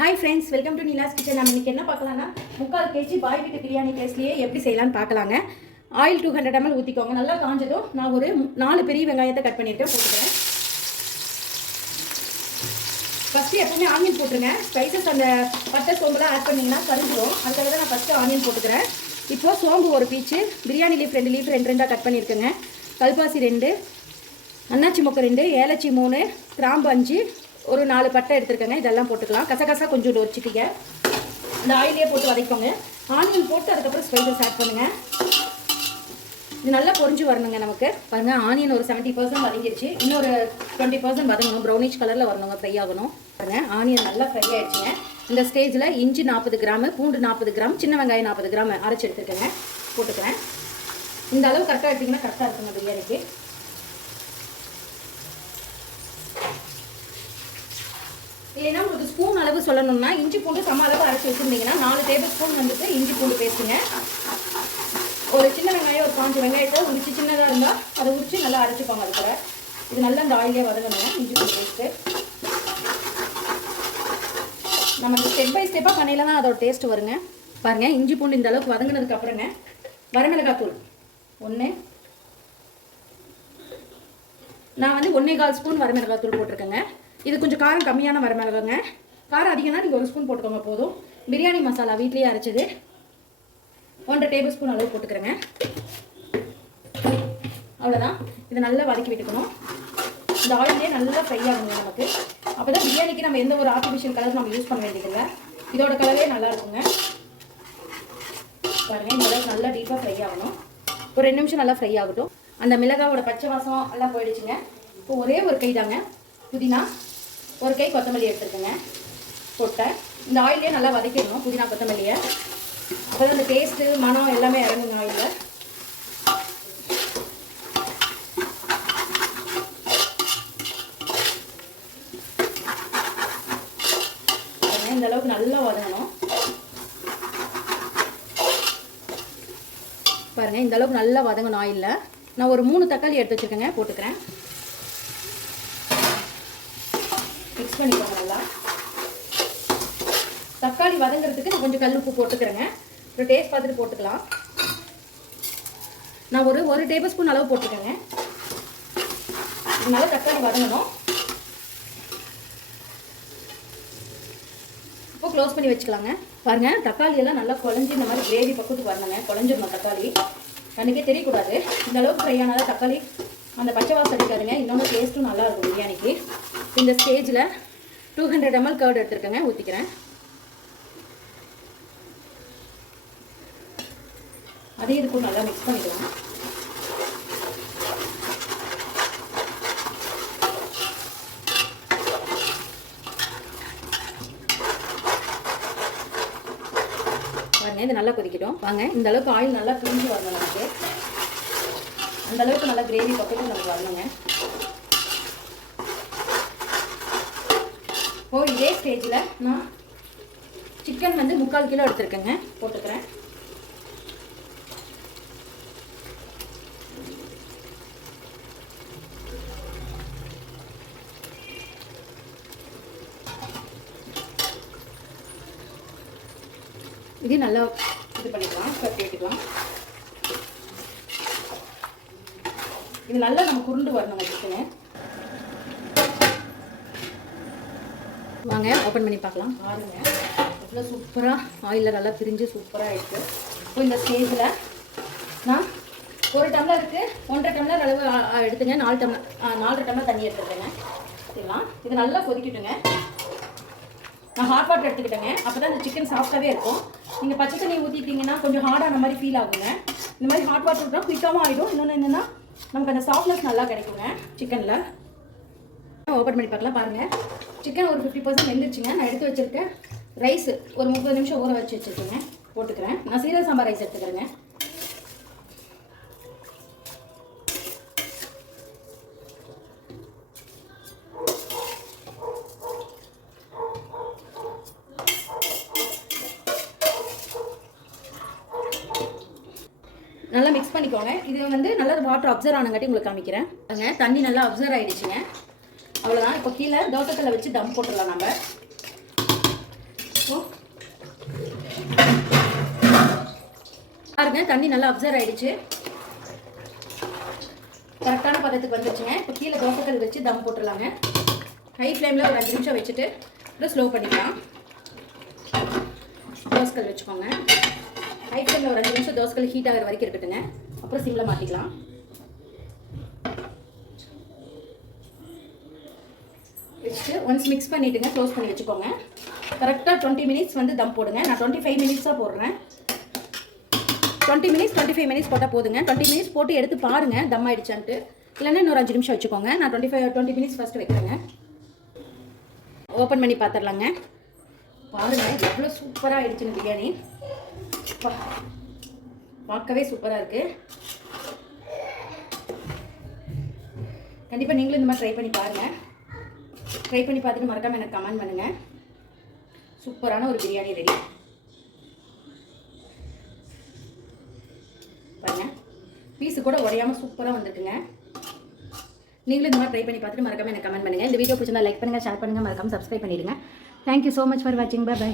Hi friends, welcome to Neela's kitchen. நம்ம இன்றைக்கி என்ன பார்க்கலாம்னா 3/4 kg பாய் வீட்டு பிரியாணி டேஸ்ட்லேயே எப்படி செய்யலான்னு பார்க்கலாங்க. ஆயில் 200 ml ஊற்றிக்கோங்க. நல்லா காஞ்சதும் நான் ஒரு 4 பெரிய வெங்காயத்தை கட் பண்ணியிருக்கேன், போட்டுக்கிறேன். ஃபஸ்ட்டு எப்பவுமே ஆனியன் போட்டுருங்க. ஸ்பைசஸ் அந்த பட்டை சோம்புலாம் ஆட் பண்ணிங்கன்னா கரிஞ்சிடும். அதுக்காக தான் நான் ஃபஸ்ட்டு ஆனியன் போட்டுக்கிறேன். இப்போது சோம்பு ஒரு piece, biryani leaf 2 leaf 2 cut பண்ணியிருக்கேங்க. கல்பாசி 2, அன்னாச்சி மொக்கு 2, ஏலச்சி 3, கிராம்பு 5, ஒரு 4 பட்டை எடுத்துருக்கேங்க. இதெல்லாம் போட்டுக்கலாம். கசகசா கொஞ்சம் வச்சுக்கிங்க. இந்த ஆயிலே போட்டு வதக்கோங்க. ஆனியன் போட்டு அதுக்கப்புறம் ஸ்பைசஸ் ஆட் பண்ணுங்கள். இது நல்லா பொரிஞ்சு வரணுங்க. நமக்கு பாருங்கள், ஆனியன் ஒரு 70% வதங்கிடுச்சு. இன்னொரு 20% வதங்கணும். ப்ரௌனிஷ் கலரில் வரணுங்க, ஃப்ரை ஆகணும். பாருங்கள், ஆனியன் நல்லா ஃப்ரை ஆகிடுச்சுங்க. இந்த ஸ்டேஜில் இஞ்சி 40 கிராம், பூண்டு 40 கிராம், சின்ன வெங்காயம் 40 கிராம் அரைச்சி எடுத்துருக்கேங்க, போட்டுக்கிறேன். இந்த அளவு கரெக்டாக எடுத்திங்கன்னா கரெக்டாக இருக்குங்க பிரியாணிக்கு. இல்லைன்னா உங்களுக்கு ஸ்பூன் அளவு சொல்லணும்னா இஞ்சி பூண்டு சம அளவு அரைச்சி வச்சுருந்தீங்கன்னா 4 டேபிள் ஸ்பூன் வந்துட்டு இஞ்சி பூண்டு பேஸ்ட்டுங்க. ஒரு சின்ன வெங்காயம் ஒரு 5 வெங்காயத்தை உரிச்சு சின்னதாக இருந்தால் அதை உரிச்சு நல்லா அரைச்சிக்கோங்க. அது கூட இது நல்லா இந்த ஆயிலே வதங்கணுங்க. இஞ்சி பூண்டு பேஸ்ட்டு நம்ம ஸ்டெப் பை ஸ்டெப்பாக பண்ணிடலாம், அதோட டேஸ்ட் வருங்க. பாருங்கள், இஞ்சி பூண்டு இந்த அளவுக்கு வதங்கினதுக்கு அப்புறங்க வரமிளகாத்தூள் 1, நான் வந்து 1/4 ஸ்பூன் வரமிளகாத்தூள் போட்டிருக்கேங்க. இது கொஞ்சம் காரம் கம்மியான வரமிளகாங்க. காரம் அதிகம்னா நீங்கள் 1 ஸ்பூன் போட்டுக்கோங்க போதும். பிரியாணி மசாலா வீட்லேயே அரைச்சது 1 டேபிள் ஸ்பூன் அளவு போட்டுக்கிறேங்க. அவ்வளோதான். இதை நல்லா வதக்கி விட்டுக்கணும். இந்த ஆயிலே நல்லா ஃப்ரை ஆகணும் நமக்கு. அப்போ தான் பிரியாணிக்கு நம்ம எந்த ஒரு ஆர்டிஃபிஷியல் கலர் நம்ம யூஸ் பண்ண வேண்டியதில்லை. இதோட கலரே நல்லா இருக்குங்க. பாருங்கள், இந்த அளவுக்கு நல்லா டீப்பாக ஃப்ரை ஆகணும். ஒரு 2 நிமிஷம் நல்லா ஃப்ரை ஆகட்டும். அந்த மிளகாவோட பச்சை வாசம் எல்லாம் போயிடுச்சுங்க. இப்போ ஒரே ஒரு கை தாங்க புதினா, ஒரு கை கொத்தமல்லி எடுத்துருக்கேங்க, போட்டேன். இந்த ஆயிலே நல்லா வதக்கிடணும் புதினா கொத்தமல்லியை. அப்போ தான் அந்த டேஸ்ட்டு மனம் எல்லாமே இறங்குங்க ஆயிலில். இந்த அளவுக்கு நல்லா வதங்கணும். பாருங்கள், இந்த அளவுக்கு நல்லா வதங்கணும் ஆயிலில். நான் ஒரு 3 தக்காளி எடுத்து வச்சுருக்கேங்க, போட்டுக்கிறேன். மிக்ஸ் பண்ணிக்கோங்க நல்லா. தக்காளி வதங்கிறதுக்கு நான் கொஞ்சம் கல் உப்பு போட்டுக்கிறேங்க. ஒரு டேஸ்ட் பார்த்துட்டு போட்டுக்கலாம். நான் ஒரு டேபிள் ஸ்பூன் அளவு போட்டுக்கேங்க. நல்லா தக்காளி வதங்கணும். இப்போ க்ளோஸ் பண்ணி வச்சுக்கலாங்க. பாருங்கள், தக்காளி எல்லாம் நல்லா குழஞ்சி இந்த மாதிரி கிரேவி பக்கத்துக்கு வரணுங்க. குழஞ்சிடணும் தக்காளி, கண்ணுக்கே தெரியக்கூடாது. இந்த அளவுக்கு ஃப்ரை ஆனாதான் தக்காளி அந்த பச்சை வாசம் அடிக்காதுங்க. இன்னொன்று டேஸ்ட்டும் நல்லா இருக்கும் பிரியாணிக்கு. இந்த ஸ்டேஜில் 200 ml கர்ட் எடுத்துருக்கேங்க, ஊற்றிக்கிறேன். அதே இதுக்கும் நல்லா மிக்ஸ் பண்ணிக்கலாம். பாருங்க, இது நல்லா கொதிக்கிட்டோம். வாங்க, இந்த அளவுக்கு ஆயில் நல்லா பிரிஞ்சு வரணும் நமக்கு. அந்த அளவுக்கு நல்லா கிரேவி பக்கத்துக்கு நமக்கு வரணுங்க. இப்போ இதே ஸ்டேஜில் நான் சிக்கன் வந்து 3/4 கிலோ எடுத்துருக்கேங்க, போட்டுக்கிறேன். இது நல்லா இது பண்ணிக்கலாம், கட்டி விட்டுக்கலாம். இது நல்லா நம்ம குருண்டு வரணும் சிக்கனு. வாங்க, ஓப்பன் பண்ணி பார்க்கலாம். பாருங்க, இவ்வளோ சூப்பராக ஆயிலில் நல்லா பிரிஞ்சு சூப்பராக இருக்குது. இப்போ இந்த ஸ்டேஜில் நான் 1 டம்ளருக்கு 1.5 டம்ளர் அளவு எடுத்துங்க. 4 டம்ளர் தண்ணி எடுத்துக்கிறேங்க. சரிங்களா? இது நல்லா கொதிக்கட்டுங்க. நான் ஹாட் வாட்டர் எடுத்துக்கிட்டேங்க. அப்போ தான் இந்த சிக்கன் சாஃப்டாகவே இருக்கும். நீங்கள் பச்சை தண்ணி ஊற்றிட்டீங்கன்னா கொஞ்சம் ஹார்டான மாதிரி ஃபீல் ஆகுங்க. இந்த மாதிரி ஹாட் வாட்டர் தான் குயிக்காகவும் ஆகிடும். இன்னொன்று என்னென்னா நமக்கு அந்த சாஃப்ட்னஸ் நல்லா கிடைக்குங்க சிக்கனில். ஓப்பன் பண்ணி பார்க்கலாம். பாருங்கள், சிக்கன் ஒரு 50% வெந்துருச்சுங்க. நான் எடுத்து வச்சுருக்கேன் ரைஸ் ஒரு 30 நிமிஷம் ஊற வச்சு வச்சுருக்கேங்க, போட்டுக்கிறேன். நான் சீரக சாம்பார் ரைஸ் எடுத்துக்கிறேங்க. நல்லா மிக்ஸ் பண்ணிக்கோங்க. இது வந்து நல்லா வாட்டர் அப்சர்வ் ஆனங்காட்டி உங்களுக்கு காமிக்கிறேன். தண்ணி நல்லா அப்சர்வ் ஆகிடுச்சுங்க. அவ்வளோதான். இப்போ கீழே தோசைக்கல்லை வச்சு தம் போட்டுடலாம். நம்ம பாருங்க தண்ணி நல்லா அப்சர்வ் ஆயிடுச்சு. கரெக்டான பதத்துக்கு வந்துருச்சுங்க. இப்போ கீழே தோசைக்கல் வச்சு தம் போட்டுடலாங்க. ஹை ஃப்ளேமில் ஒரு 5 நிமிஷம் வச்சுட்டு அப்புறம் ஸ்லோ பண்ணிக்கலாம். தோசைக்கல் வச்சுக்கோங்க. ஹை ஃப்ளேமில் ஒரு 5 நிமிஷம் தோசைக்கல் ஹீட் ஆகிற வரைக்கும் இருக்கட்டுங்க. அப்புறம் சிம்மில் மாற்றிக்கலாம். வச்சுட்டு ஒன்ஸ் மிக்ஸ் பண்ணிவிட்டுங்க க்ளோஸ் பண்ணி வச்சுக்கோங்க. கரெக்டாக 20 மினிட்ஸ் வந்து தம் போடுங்க. நான் 25 மினிட்ஸாக போடுறேன். 25 மினிட்ஸ் போட்டால் போதுங்க. 20 மினிட்ஸ் போட்டு எடுத்து பாருங்கள் தம் ஆகிடுச்சான்ட்டு. இல்லைன்னா இன்னொரு 5 நிமிஷம் வச்சுக்கோங்க. நான் 20 மினிட்ஸ் ஃபஸ்ட்டு வைக்கிறேங்க. ஓப்பன் பண்ணி பார்த்துடலாங்க. பாருங்கள் எவ்வளோ சூப்பராக ஆகிடுச்சுன்னு பிரியாணி. பார்க்கவே சூப்பராக இருக்குது. கண்டிப்பாக நீங்களும் இந்த மாதிரி ட்ரை பண்ணி பாருங்கள். ட்ரை பண்ணி பார்த்துட்டு மறக்காமல் எனக்கு கமெண்ட் பண்ணுங்கள். சூப்பரான ஒரு பிரியாணி ரெடி. பாருங்கள் பீஸு கூட உடையாமல் சூப்பராக வந்துருக்குங்க. நீங்களும் இந்த மாதிரி ட்ரை பண்ணி பார்த்துட்டு மறக்காமல் எனக்கு கமெண்ட் பண்ணுங்கள். இந்த வீடியோ பிடிச்சிருந்தா லைக் பண்ணுங்கள், ஷேர் பண்ணுங்கள், மறக்காமல் சப்ஸ்கிரைப் பண்ணிடுங்க. தேங்க்யூ ஸோ மச் ஃபார் வாட்சிங். பை.